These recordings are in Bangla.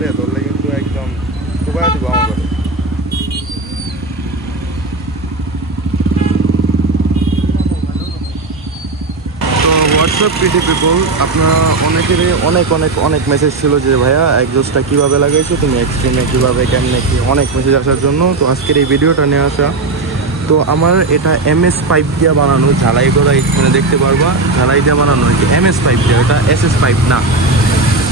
রে ধরলে কিন্তু একদম সুবাহ দিব আমার করে। তো হোয়াটসঅ্যাপ পিটি পিপল, আপনারা অনেকেরই অনেক মেসেজ ছিল যে ভাইয়া এক্সজস্টটা কীভাবে লাগাইছো তুমি, এক্সট্রিমে কীভাবে কেমনে কি, অনেক মেসেজ আসার জন্য তো আজকের এই ভিডিওটা নিয়ে আসা। তো আমার এটা MS পাইপ দিয়ে বানানো, ঝালাই করা, এখানে দেখতে পারবা ঝালাই দিয়ে বানানো MS পাইপ দিয়ে, এটা SS পাইপ না,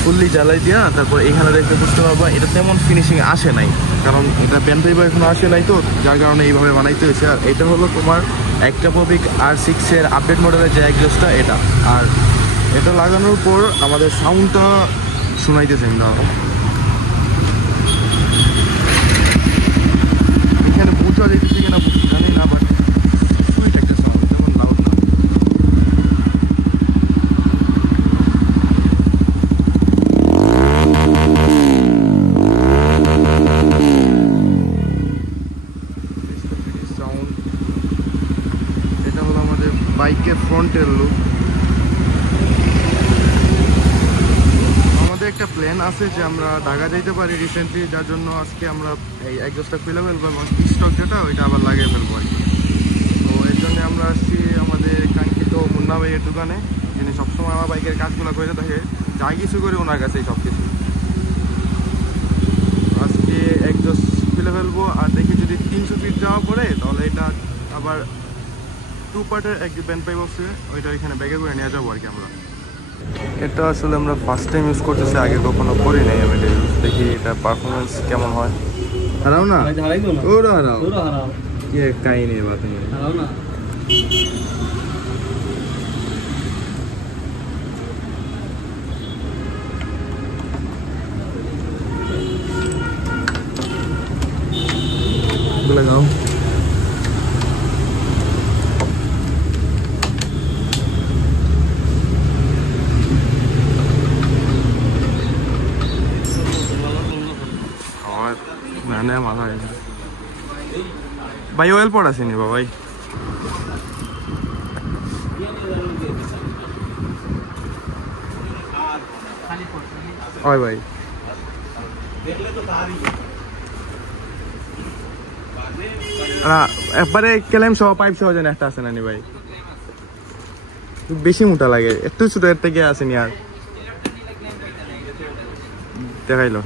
ফুললি জ্বালাই দিয়া। তারপর এখানে দেখতে বুঝতে পারবা এটা তেমন ফিনিশিং আসে নাই, কারণ এটা প্যান পাইপ এখনো আসে নাই, তো যার কারণে এইভাবে বানাইতে হয়েছে। আর এটা হলো তোমার Ektapovik R6 এর আপডেট মডেলের যে এক্সজস্টটা এটা। আর এটা লাগানোর পর আমাদের সাউন্ডটা শোনাইতেছে না, এখানে বোঝা যেতেছে কিনা জানি না, বাট সুইট একটা সাউন্ড, তেমন লাউড না। সাউন্ড এটা হলো আমাদের বাইকের ফ্রন্টের লুক। আমাদের একটা প্ল্যান আছে যে আমরা ঢাকা যাইতে পারি রিসেন্টলি, যার জন্য আজকে আমরা এই এক্সজস্টটা খুলে ফেলবো এবং স্টক যেটা ওইটা আবার লাগিয়ে ফেলবো আর কি। তো এর জন্য আমরা আসছি আমাদের কাঙ্ক্ষিত মুন্না ভাইয়ের দোকানে, যিনি সবসময় আমার বাইকের কাজগুলো করে থাকে, যা কিছু করে ওনার কাছেই সব কিছু। আজকে এক্সজস্ট খুলে ফেলবো, আর দেখি যদি 300 ফিট যাওয়া পড়ে তাহলে এটা আবার 2 পার্টের এক ব্যান্ড পাইপ আছে, ওইটা এখানে ব্যাগে করে নিয়ে যাবো আর কি আমরা। এটা আসলে আমরা ফার্স্ট টাইম ইউজ করতেছি, আগে কখনো করি নাই আমি এটা ইউজ, দেখি এটা পারফরমেন্স কেমন হয়। হারাও না ওরা হারাও কি কাহিনী বাত নেই, হারাও না। লাগাও ভাই, ওয়েল পড় আসেনি বা ভাই, ওই ভাই একবারে কেলেম সহ পাইপ সহ যেন একটা আসে নানি ভাই, বেশি মোটা লাগে, একটু ছোট এর থেকে আসেনি। আর দেখাইলো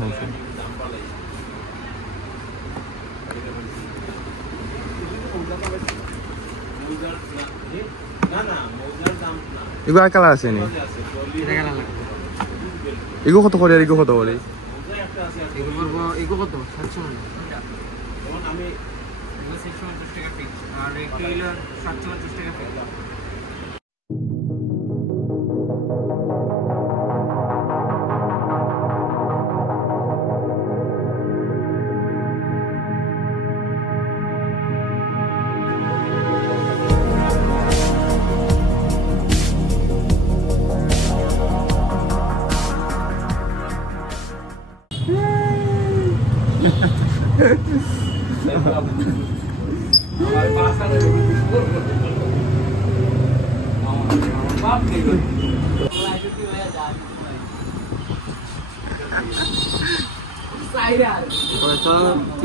এগুলো আর কালার আসেনি, এগুলো কত করে আর এগুলো কত করে?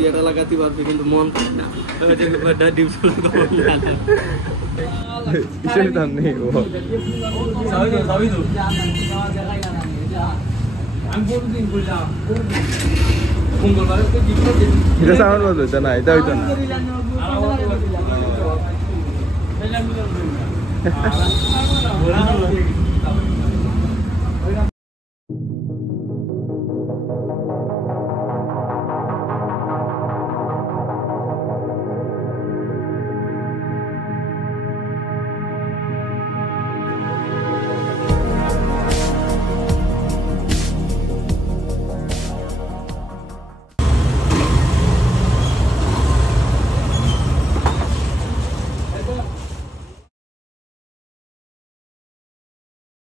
এটা লাগাতে পারবে কিন্তু মন না, না এটা হইতো না।